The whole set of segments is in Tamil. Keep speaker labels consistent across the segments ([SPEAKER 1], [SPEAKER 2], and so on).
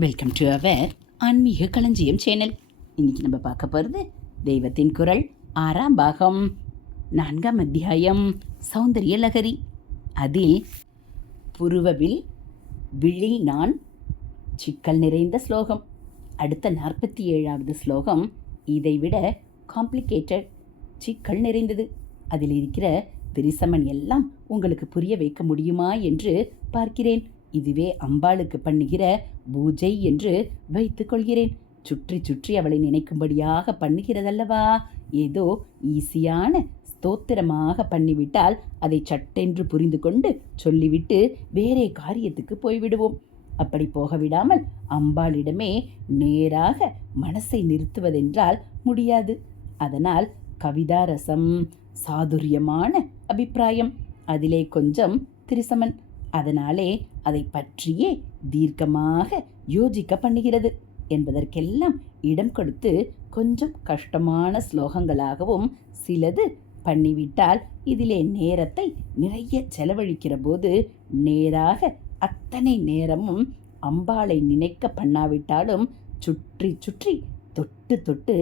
[SPEAKER 1] வெல்கம் டு அவர் ஆன்மீக களஞ்சியம் சேனல் இன்னைக்கு நம்ம பார்க்க போகிறது தெய்வத்தின் குரல் ஆறாம் பாகம் நான்காம் அத்தியாயம் சௌந்தரிய லகரி. அதில் புருவவில் விழி நான் சிக்கல் நிறைந்த ஸ்லோகம். அடுத்த நாற்பத்தி ஏழாவது ஸ்லோகம் இதைவிட காம்ப்ளிகேட்டட் சிக்கல் நிறைந்தது. அதில் இருக்கிற திரிசமன் எல்லாம் உங்களுக்கு புரிய வைக்க முடியுமா என்று பார்க்கிறேன். இதுவே அம்பாளுக்கு பண்ணுகிற பூஜை என்று வைத்துக் கொள்கிறேன். சுற்றி சுற்றி அவளை நினைக்கும்படியாக பண்ணுகிறதல்லவா? ஏதோ ஈஸியான ஸ்தோத்திரமாக பண்ணிவிட்டால் அதை சட்டென்று புரிந்து கொண்டு சொல்லிவிட்டு வேறே காரியத்துக்கு போய்விடுவோம். அப்படி போகவிடாமல் அம்பாளிடமே நேராக மனசை நிறுத்துவதென்றால் முடியாது. அதனால் கவிதாரசம் சாதுரியமான அபிப்பிராயம். அதிலே கொஞ்சம் திரிசமன். அதனாலே அதை பற்றியே தீர்க்கமாக யோசிக்க பண்ணுகிறது என்பதற்கெல்லாம் இடம் கொடுத்து கொஞ்சம் கஷ்டமான ஸ்லோகங்களாகவும் சிலது பண்ணிவிட்டால் இதிலே நேரத்தை நிறைய செலவழிக்கிற போது நேராக அத்தனை நேரமும் அம்பாளை நினைக்க பண்ணாவிட்டாலும் சுற்றி சுற்றி தொட்டு தொட்டு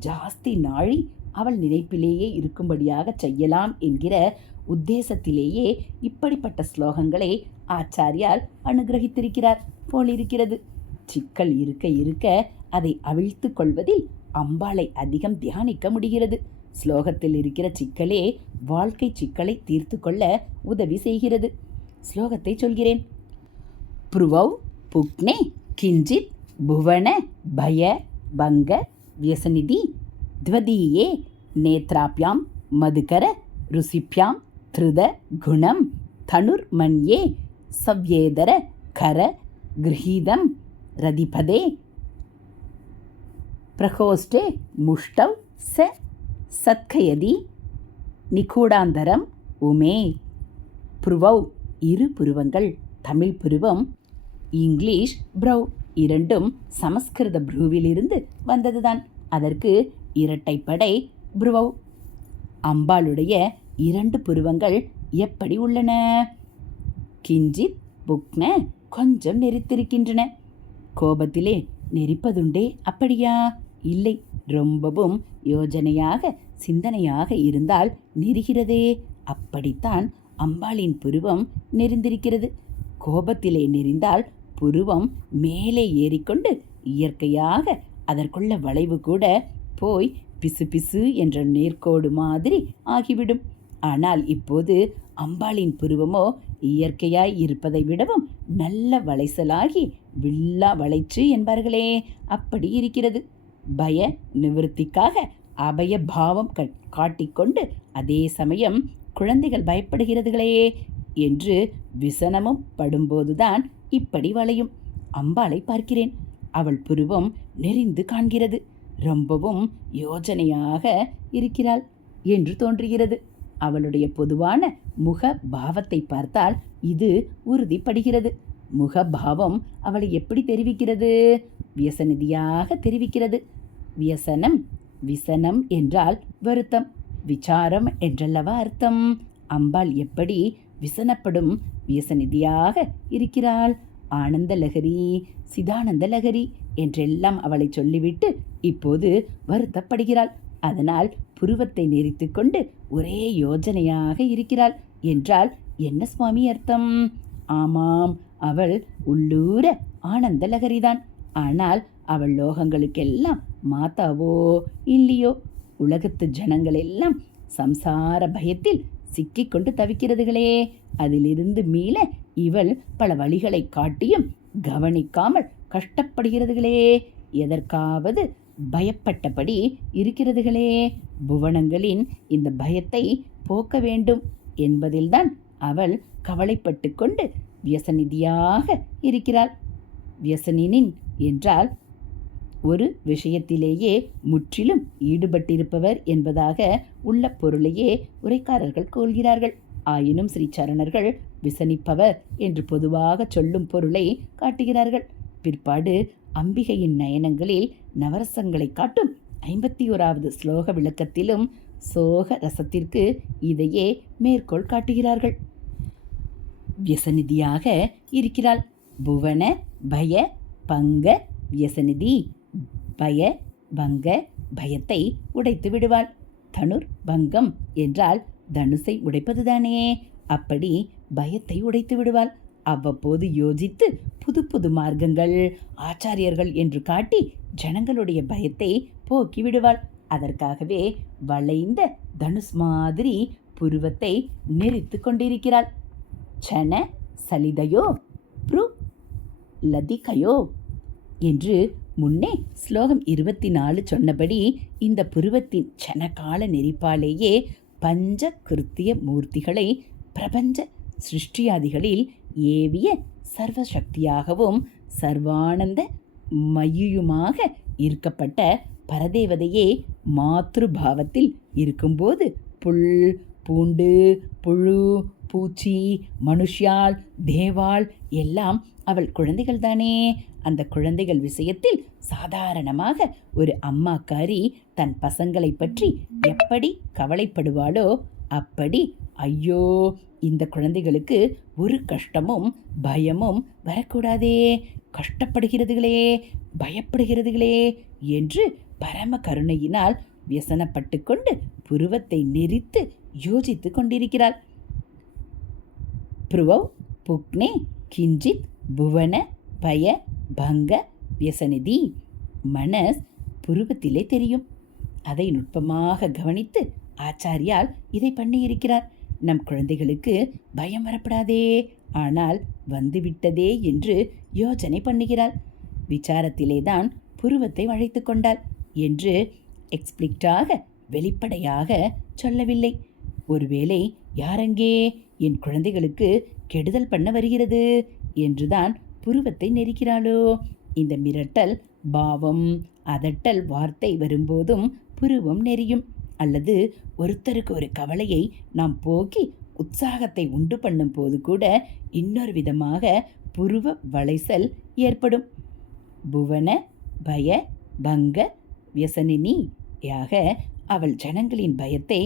[SPEAKER 1] ஜாஸ்தி நாழி அவள் நினைப்பிலேயே இருக்கும்படியாக செய்யலாம் என்கிற உத்தேசத்திலேயே இப்படிப்பட்ட ஸ்லோகங்களை ஆச்சாரியால் அனுகிரகித்திருக்கிறார் போலிருக்கிறது சிக்கல் இருக்க இருக்க அதை அவிழ்த்து கொள்வதில் அம்பாளை அதிகம் தியானிக்க முடிகிறது. ஸ்லோகத்தில் இருக்கிற சிக்கலே வாழ்க்கை சிக்கலை தீர்த்து கொள்ள உதவி செய்கிறது. ஸ்லோகத்தை சொல்கிறேன். புருவௌ புக்னே கிஞ்சித் புவன பய பங்க வியசநிதி द्वदीये नेत्राभ्यां மதுகர ருசிப்யாம் த்ருத குணம் தனுர்மன்யே சவ்யேதர கர கிரகீதம் ரதிபதே பிரகோஷ்டே முஷ்டௌ ச சத்கயதி நிகூடாந்தரம் உமே புருவௌ இரு புருவங்கள் தமிழ் புருவம் இங்கிலீஷ் ப்ரௌ இரண்டும் சமஸ்கிருத ப்ரூவிலிருந்து வந்ததுதான் அதற்கு இரட்டைப்படை புருவவ் அம்பாளுடைய இரண்டு புருவங்கள் எப்படி உள்ளன? கிஞ்சித் புக்ன கொஞ்சம் நெரித்திருக்கின்றன கோபத்திலே நெரிப்பதுண்டே அப்படியா? இல்லை ரொம்பவும் யோஜனையாக சிந்தனையாக இருந்தால் நெரிகிறதே அப்படித்தான் அம்பாளின் புருவம் நெறிந்திருக்கிறது. கோபத்திலே நெறிந்தால் புருவம் மேலே ஏறிக்கொண்டு இயற்கையாக அதற்குள்ள வளைவு கூட போய் பிசு பிசு என்ற நேர்கோடு மாதிரி ஆகிவிடும். ஆனால் இப்போது அம்பாளின் புருவமோ இயற்கையாய் இருப்பதை விடவும் நல்ல வளைசலாகி வில்லா வளைச்சு என்பார்களே அப்படி இருக்கிறது. பய நிவர்த்திக்காக அபய பாவம் காட்டிக்கொண்டு அதே சமயம் குழந்தைகள் பயப்படுகிறதுகளே என்று விசனமும் படும்போதுதான் இப்படி வளையும். அம்பாளை பார்க்கிறேன். அவள் புருவம் நெறிந்து காண்கிறது. ரொம்பவும் யோஜனையாக இருக்கிறாள் என்று தோன்றுகிறது. அவளுடைய பொதுவான முக பாவத்தை பார்த்தால் இது உறுதிப்படுகிறது. முகபாவம் அவளை எப்படி தெரிவிக்கிறது? வியசநிதியாக தெரிவிக்கிறது. வியசனம் விசனம் என்றால் வருத்தம் விசாரம் என்றல்லவா அர்த்தம்? அம்பாள் எப்படி விசனப்படும் வியசநிதியாக இருக்கிறாள்? ஆனந்த லகரி சிதானந்த லகரி என்றெல்லாம் அவளை சொல்லிவிட்டு இப்போது வருத்தப்படுகிறாள். அதனால் புருவத்தை நெறித்து கொண்டு ஒரே யோஜனையாக இருக்கிறாள் என்றால் என்ன சுவாமி அர்த்தம்? ஆமாம் அவள் உள்ளூர ஆனந்த லகரிதான் ஆனால் அவள் லோகங்களுக்கெல்லாம் மாத்தாவோ இல்லையோ? உலகத்து ஜனங்கள் எல்லாம் சம்சார பயத்தில் சிக்கிக்கொண்டு தவிக்கிறதுகளே. அதிலிருந்து மீள இவள் பல வழிகளை காட்டியும் கவனிக்காமல் கஷ்டப்படுகிறதுகளே. எதற்காவது பயப்பட்டபடி இருக்கிறதுகளே. புவனங்களின் இந்த பயத்தை போக்க வேண்டும் என்பதில்தான் அவள் கவலைப்பட்டு கொண்டு வியசநிதியாக இருக்கிறாள். வியசனினின் என்றால் ஒரு விஷயத்திலேயே முற்றிலும் ஈடுபட்டிருப்பவர் என்பதாக உள்ள பொருளையே உரைக்காரர்கள் கொள்கிறார்கள் ஆயினும் ஸ்ரீ சரணர்கள் விசனிப்பவர் என்று பொதுவாக சொல்லும் பொருளை காட்டுகிறார்கள். பிற்பாடு அம்பிகையின் நயனங்களில் நவரசங்களை காட்டும் ஐம்பத்தி ஓராவது ஸ்லோக விளக்கத்திலும் சோக ரசத்திற்கு இதையே மேற்கோள் காட்டுகிறார்கள். வியசநிதியாக இருக்கிறாள். புவன பய பங்க வியசநிதி பய பங்க பயத்தை உடைத்து விடுவாள். தனுர் பங்கம் என்றால் தனுசை உடைப்பதுதானே? அப்படி பயத்தை உடைத்து விடுவாள். அவ்வப்போது யோசித்து புது புது மார்க்கங்கள் ஆச்சாரியர்கள் என்று காட்டி ஜனங்களுடைய பயத்தை போக்கி விடுவாள். அதற்காகவே வளைந்த தனுஷ் மாதிரி புருவத்தை நெறித்து கொண்டிருக்கிறாள். சன சலிதையோ ப்ரு லதிகையோ என்று முன்னே ஸ்லோகம் இருபத்தி நாலு சொன்னபடி இந்த புருவத்தின் சனகால நெறிப்பாலேயே பஞ்ச கிருத்திய மூர்த்திகளை பிரபஞ்ச சிருஷ்டியாதிகளில் ஏவிய சர்வசக்தியாகவும் சர்வானந்த மையுமாக இருக்கப்பட்ட பரதேவதையே மாத்ருபாவத்தில் இருக்கும்போது புல் பூண்டு புழு பூச்சி மனுஷ்யாள் தேவாள் எல்லாம் அவள் குழந்தைகள் தானே அந்த குழந்தைகள் விஷயத்தில் சாதாரணமாக ஒரு அம்மாக்காரி தன் பசங்களை பற்றி எப்படி கவலைப்படுவாளோ அப்படி ஐயோ இந்த குழந்தைகளுக்கு ஒரு கஷ்டமும் பயமும் வரக்கூடாதே. கஷ்டப்படுகிறதுகளே பயப்படுகிறதுகளே என்று பரம கருணையினால் வியசனப்பட்டு கொண்டு புருவத்தை நெறித்து யோசித்து கொண்டிருக்கிறாள். புருவவ் புக்னே கிஞ்சித் புவன பய பங்க வியசனிதி. மனஸ் புருவத்திலே தெரியும். அதை நுட்பமாக கவனித்து ஆச்சாரியால் இதை பண்ணியிருக்கிறார். நம் குழந்தைகளுக்கு பயம் வரப்படாதே. ஆனால் வந்துவிட்டதே என்று யோசனை பண்ணுகிறாள். விசாரத்திலே தான் புருவத்தை வளைத்து கொண்டாள் என்று எக்ஸ்பிளிக்டாக வெளிப்படையாக சொல்லவில்லை. ஒருவேளை யாரெங்கே என் குழந்தைகளுக்கு கெடுதல் பண்ண வருகிறது என்றுதான் புருவத்தை நெரிக்கிறாளோ. இந்த மிரட்டல் பாவம் அதட்டல் வார்த்தை வரும்போதும் புருவம் நெறியும் அல்லது ஒருத்தருக்கு ஒரு கவலையை நாம் போக்கி உற்சாகத்தை உண்டு பண்ணும் போது கூட இன்னொரு விதமாக புருவ வளைசல் ஏற்படும். புவன பய பங்க வியசனினியாக அவள் ஜனங்களின் பயத்தை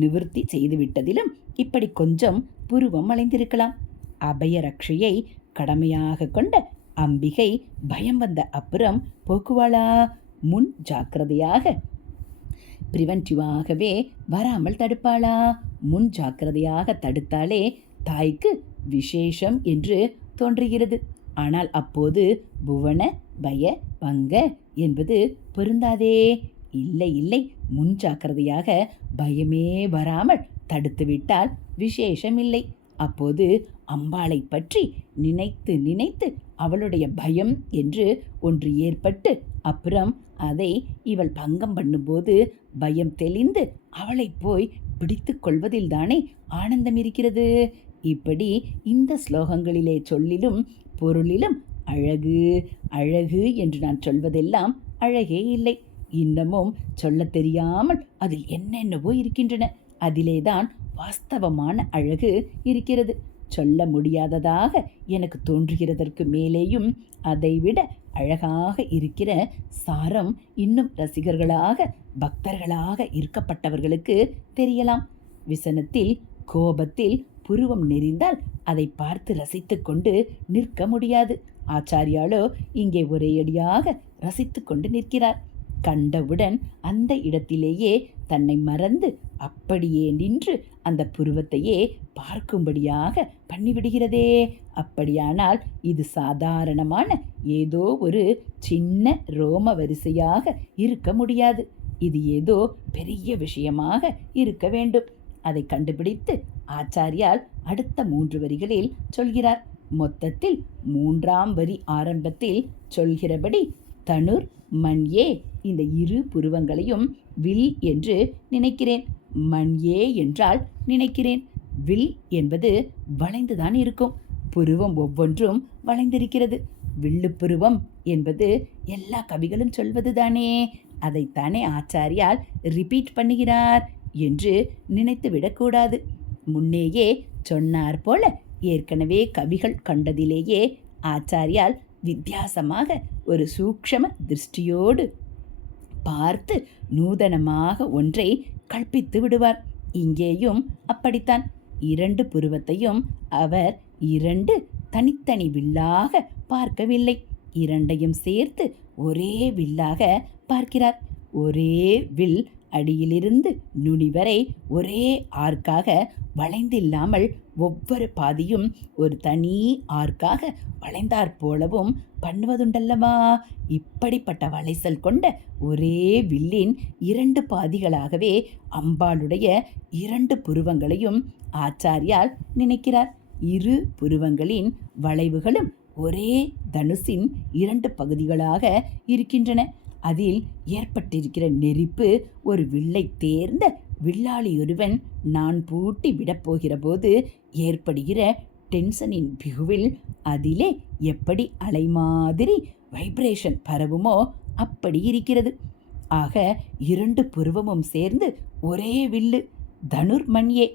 [SPEAKER 1] நிவர்த்தி செய்துவிட்டதிலும் இப்படி கொஞ்சம் புருவம் அலைந்திருக்கலாம். அபயரக்ஷையை கடமையாக கொண்ட அம்பிகை பயம் வந்த அப்புறம் போக்குவாளா? முன் ஜாக்கிரதையாக ப்ரிவென்டிவாகவே வராமல் தடுப்பாளா? முன் ஜாக்கிரதையாக தடுத்தாலே தாய்க்கு விசேஷம் என்று தோன்றுகிறது. ஆனால் அப்போது புவன பய பங்க என்பது பொருந்தாதே. இல்லை இல்லை முன் ஜாக்கிரதையாக பயமே வராமல் தடுத்துவிட்டால் விசேஷம் இல்லை. அப்போது அம்பாளை பற்றி நினைத்து நினைத்து அவளுடைய பயம் என்று ஒன்று ஏற்பட்டு அப்புறம் அதை இவள் பங்கம் பண்ணும்போது பயம் தெளிந்து அவளை போய் பிடித்து கொள்வதில்தானே ஆனந்தம் இருக்கிறது. இப்படி இந்த ஸ்லோகங்களிலே சொல்லிலும் பொருளிலும் அழகு அழகு என்று நான் சொல்வதெல்லாம் அழகே இல்லை. இன்னமும் சொல்லத் தெரியாமல் அதில் என்னென்னவோ இருக்கின்றன. அதிலேதான் வாஸ்தவமான அழகு இருக்கிறது. சொல்ல முடியாததாக எனக்கு தோன்றுகிறதற்கு மேலேயும் அதைவிட அழகாக இருக்கிற சாரம் இன்னும் ரசிகர்களாக பக்தர்களாக இருக்கப்பட்டவர்களுக்கு தெரியலாம். விசனத்தில் கோபத்தில் புருவம் நெறிந்தால் அதை பார்த்து ரசித்து கொண்டு நிற்க முடியாது. ஆச்சாரியாலோ இங்கே ஒரேயடியாக ரசித்து கொண்டு நிற்கிறார். கண்டவுடன் அந்த இடத்திலேயே தன்னை மறந்து அப்படியே நின்று அந்த புருவத்தையே பார்க்கும்படியாக பண்ணிவிடுகிறதே. அப்படியானால் இது சாதாரணமான ஏதோ ஒரு சின்ன ரோம வரிசையாக இருக்க முடியாது. இது ஏதோ பெரிய விஷயமாக இருக்க வேண்டும். அதை கண்டுபிடித்து ஆச்சாரியால் அடுத்த மூன்று வரிகளில் சொல்கிறார். மொத்தத்தில் மூன்றாம் வரி ஆரம்பத்தில் சொல்கிறபடி தனுர் மண்யே இந்த இரு புருவங்களையும் வில் என்று நினைக்கிறேன். மண் ஏ என்றால் நினைக்கிறேன். வில் என்பது வளைந்துதான் இருக்கும். புருவம் ஒவ்வொன்றும் வளைந்திருக்கிறது. வில்லு புருவம் என்பது எல்லா கவிகளும் சொல்வதுதானே. அதைத்தானே ஆச்சாரியால் ரிப்பீட் பண்ணுகிறார் என்று நினைத்து விடக்கூடாது முன்னேயே சொன்னார் போல ஏற்கனவே கவிகள் கண்டதிலேயே ஆச்சாரியால் வித்தியாசமாக ஒரு சூக்ஷம திருஷ்டியோடு பார்த்து நூதனமாக ஒன்றை கற்பித்து விடுவார். இங்கேயும் அப்படித்தான். இரண்டு புருவத்தையும் அவர் இரண்டு தனித்தனி வில்லாக பார்க்கவில்லை. இரண்டையும் சேர்த்து ஒரே வில்லாக பார்க்கிறார். ஒரே வில் அடியிலிருந்து நுனி வரை ஒரே ஆர்க்காக வளைந்தில்லாமல் ஒவ்வொரு பாதியும் ஒரு தனி ஆர்க்காக வளைந்தாற் போலவும் பண்ணுவதுண்டல்லவா? இப்படிப்பட்ட வளைசல் கொண்ட ஒரே வில்லின் இரண்டு பாதிகளாகவே அம்பாளுடைய இரண்டு புருவங்களையும் ஆச்சாரியால் நினைக்கிறார். இரு புருவங்களின் வளைவுகளும் ஒரே தனுசின் இரண்டு பகுதிகளாக இருக்கின்றன. அதில் ஏற்பட்டிருக்கிற நெரிப்பு ஒரு வில்லை தேர்ந்த வில்லாளியொருவன் நான் பூட்டி விடப்போகிற போது ஏற்படுகிற டென்ஷனின் பிகுவில் அதிலே எப்படி அலை மாதிரி வைப்ரேஷன் பரவுமோ அப்படி இருக்கிறது. ஆக இரண்டு புருவமும் சேர்ந்து ஒரே வில்லு தனுர்மண்யே.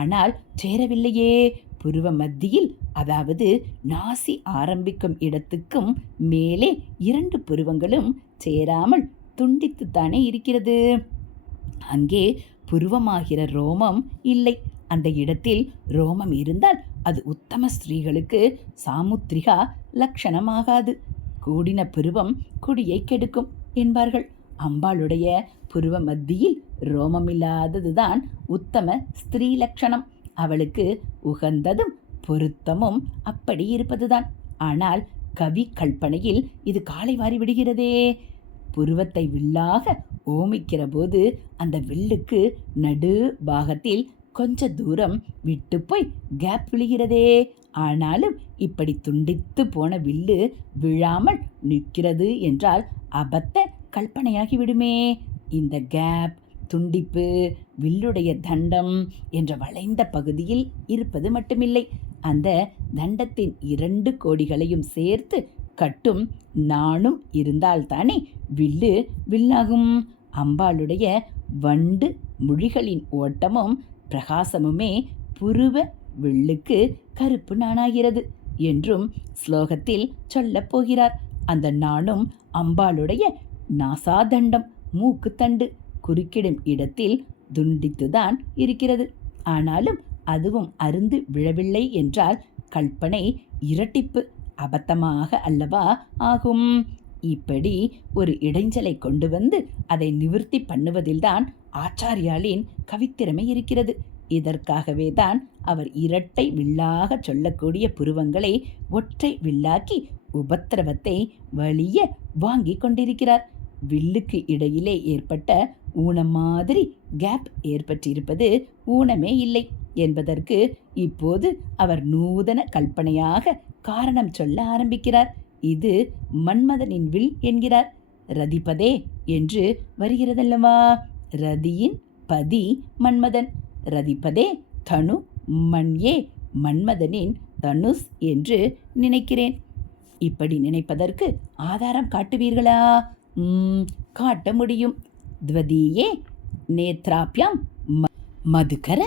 [SPEAKER 1] ஆனால் சேரவில்லையே. புருவ மத்தியில் அதாவது நாசி ஆரம்பிக்கும் இடத்துக்கும் மேலே இரண்டு புருவங்களும் சேராமல் துண்டித்துத்தானே இருக்கிறது. அங்கே புருவமாகிற ரோமம் இல்லை. அந்த இடத்தில் ரோமம் இருந்தால் அது உத்தம ஸ்திரீகளுக்கு சாமுத்ரிகா லட்சணமாகாது. கூடின புருவம் குடியை கெடுக்கும் என்பார்கள். அம்பாளுடைய புருவ மத்தியில் ரோமமில்லாததுதான் உத்தம ஸ்திரீ லட்சணம். அவளுக்கு உகந்ததும் பொருத்தமும் அப்படி இருப்பதுதான். ஆனால் கவி கல்பனையில் இது காலை வாரி விடுகிறதே. புருவத்தை வில்லாக ஓமிக்கிற போது அந்த வில்லுக்கு நடு பாகத்தில் கொஞ்ச தூரம் விட்டு போய் கேப் விழுகிறதே. ஆனாலும் இப்படி துண்டித்து போன வில்லு விழாமல் நிற்கிறது என்றால் அபத்த கல்பனையாகிவிடுமே இந்த கேப் துண்டிப்பு வில்லுடைய தண்டம் என்ற வளைந்த பகுதியில் இருப்பது மட்டுமில்லை. அந்த தண்டத்தின் இரண்டு கோடிகளையும் சேர்த்து கட்டும் நானும் இருந்தால்தானே வில்லு வில்லாகும். அம்பாளுடைய வண்டு மொழிகளின் ஓட்டமும் பிரகாசமுமே புருவ வில்லுக்கு கருப்பு நாணாகிறது என்றும் ஸ்லோகத்தில் சொல்லப் போகிறார். அந்த நானும் அம்பாளுடைய நாசாதண்டம் மூக்குத்தண்டு குறுக்கிடும் இடத்தில் துண்டித்துதான் இருக்கிறது. ஆனாலும் அதுவும் அருந்து விழவில்லை என்றால் கல்பனை இரட்டிப்பு அபத்தமாக அல்லவா ஆகும்? இப்படி ஒரு இடைஞ்சலை கொண்டு வந்து அதை நிவர்த்தி பண்ணுவதில்தான் ஆச்சாரியாலின் கவித்திறமை இருக்கிறது. இதற்காகவே தான் அவர் இரட்டை வில்லாக சொல்லக்கூடிய புருவங்களை ஒற்றை வில்லாக்கி உபத்திரவத்தை வலிய வாங்கி கொண்டிருக்கிறார். வில்லுக்கு இடையிலே ஏற்பட்ட ஊனம் மாதிரி கேப் ஏற்பட்டிருப்பது ஊனமே இல்லை. என்பதற்கு இப்போது அவர் நூதன கல்பனையாக காரணம் சொல்ல ஆரம்பிக்கிறார். இது மன்மதனின் வில் என்கிறார். ரதிபதே என்று வருகிறதல்லவா? ரதியின் பதி மன்மதன். ரதிபதே தனு மண்யே மன்மதனின் தனுஷ் என்று நினைக்கிறேன். இப்படி நினைப்பதற்கு ஆதாரம் காட்டுவீர்களா? காட்ட முடியும். துவதீயே நேத்ராப்யாம் மதுகர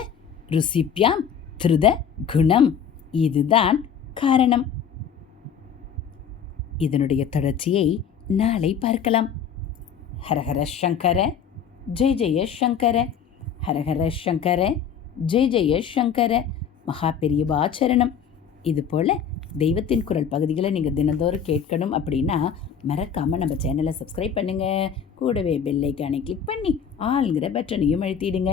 [SPEAKER 1] ருசிப்யாம் திருத குணம். இதுதான் காரணம். இதனுடைய தொடர்ச்சியை நாளை பார்க்கலாம். ஹரஹர சங்கர ஜெய ஜெய சங்கர. ஹரஹர சங்கர ஜெய ஜெய சங்கர. மகா பெரியவாச்சரணம் இது போல் தெய்வத்தின் குரல் பகுதிகளை நீங்கள் தினந்தோறும் கேட்கணும் அப்படின்னா மறக்காமல் நம்ம சேனலை சப்ஸ்கிரைப் பண்ணுங்கள் கூடவே பெல்லைக்கானை கிளிக் பண்ணி ஆளுங்கிற பட்டனையும் அழுத்திடுங்க.